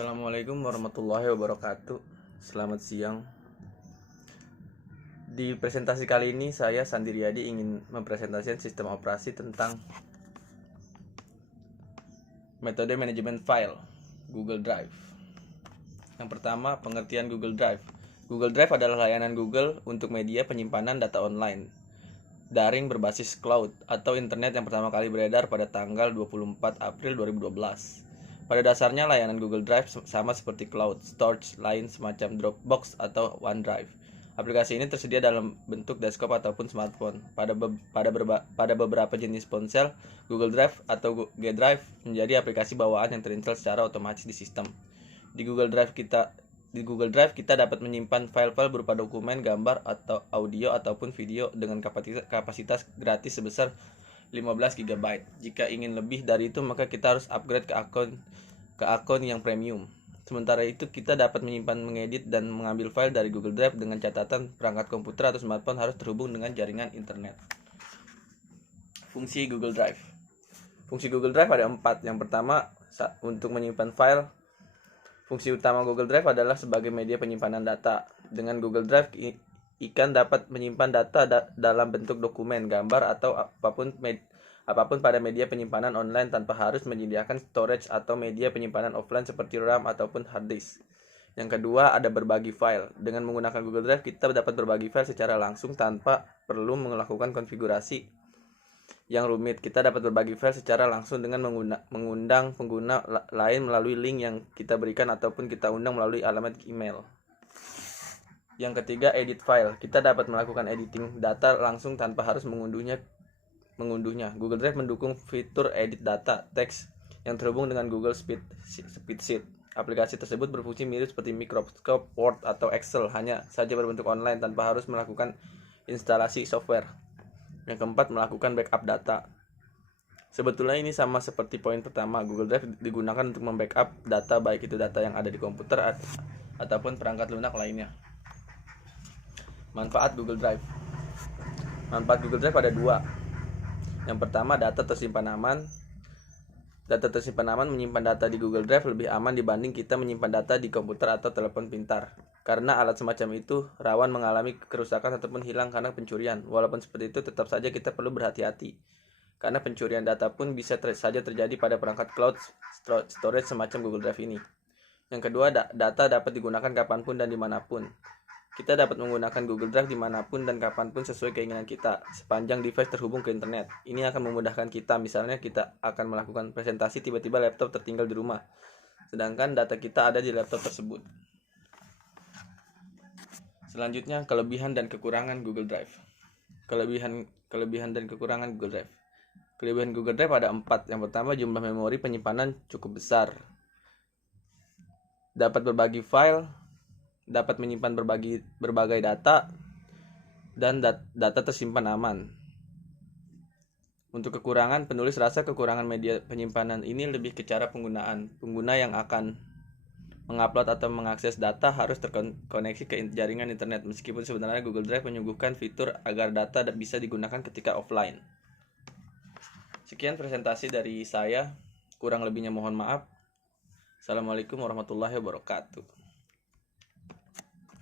Assalamualaikum warahmatullahi wabarakatuh. Selamat siang. Di presentasi kali ini saya Sandi Riyadi ingin mempresentasikan sistem operasi tentang metode manajemen file Google Drive. Yang pertama, pengertian Google Drive. Google Drive adalah layanan Google untuk media penyimpanan data online daring berbasis cloud atau internet yang pertama kali beredar pada tanggal 24 April 2012. Pada dasarnya, layanan Google Drive sama seperti cloud storage lain semacam Dropbox atau OneDrive. Aplikasi ini tersedia dalam bentuk desktop ataupun smartphone. Pada beberapa jenis ponsel, Google Drive atau G Drive menjadi aplikasi bawaan yang terinstall secara otomatis di sistem. Di Google Drive kita dapat menyimpan file-file berupa dokumen, gambar, atau audio ataupun video dengan kapasitas gratis sebesar 15 GB. Jika ingin lebih dari itu, maka kita harus upgrade ke akun yang premium. Sementara itu, kita dapat menyimpan, mengedit, dan mengambil file dari Google Drive dengan catatan perangkat komputer atau smartphone harus terhubung dengan jaringan internet. Fungsi Google Drive. Fungsi Google Drive ada 4. Yang pertama, untuk menyimpan file. Fungsi utama Google Drive adalah sebagai media penyimpanan data. Dengan Google Drive, ikan dapat menyimpan data dalam bentuk dokumen, gambar, atau apapun pada media penyimpanan online tanpa harus menyediakan storage atau media penyimpanan offline seperti RAM ataupun hard disk. Yang kedua, ada berbagi file. Dengan menggunakan Google Drive, kita dapat berbagi file secara langsung tanpa perlu melakukan konfigurasi yang rumit. Kita dapat berbagi file secara langsung dengan mengundang pengguna lain melalui link yang kita berikan ataupun kita undang melalui alamat email. Yang ketiga, edit file. Kita dapat melakukan editing data langsung tanpa harus mengunduhnya. Google Drive mendukung fitur edit data teks yang terhubung dengan Google Spreadsheet. Aplikasi tersebut berfungsi mirip seperti Microsoft Word atau Excel, hanya saja berbentuk online tanpa harus melakukan instalasi software. Yang keempat, melakukan backup data. Sebetulnya ini sama seperti poin pertama. Google Drive digunakan untuk membackup data, baik itu data yang ada di komputer ataupun perangkat lunak lainnya. Manfaat Google Drive. Manfaat Google Drive ada 2. Yang pertama, data tersimpan aman. Data tersimpan aman. Menyimpan data di Google Drive lebih aman dibanding kita menyimpan data di komputer atau telepon pintar. Karena alat semacam itu rawan mengalami kerusakan ataupun hilang karena pencurian. Walaupun seperti itu, tetap saja kita perlu berhati-hati. Karena pencurian data pun bisa saja terjadi pada perangkat cloud storage semacam Google Drive ini. Yang kedua, data dapat digunakan kapanpun dan dimanapun. Kita dapat menggunakan Google Drive dimanapun dan kapanpun sesuai keinginan kita, sepanjang device terhubung ke internet. Ini akan memudahkan kita, misalnya kita akan melakukan presentasi, tiba-tiba laptop tertinggal di rumah, sedangkan data kita ada di laptop tersebut. Selanjutnya, kelebihan dan kekurangan Google Drive. Kelebihan dan kekurangan Google Drive. Kelebihan Google Drive ada 4. Yang pertama, jumlah memori penyimpanan cukup besar. Dapat berbagi file, dapat menyimpan berbagai data, dan data tersimpan aman. Untuk kekurangan, penulis rasa kekurangan media penyimpanan ini lebih ke cara penggunaan. Pengguna yang akan mengupload atau mengakses data harus terkoneksi ke jaringan internet, meskipun sebenarnya Google Drive menyuguhkan fitur agar data bisa digunakan ketika offline. Sekian presentasi dari saya, kurang lebihnya mohon maaf. Assalamualaikum warahmatullahi wabarakatuh.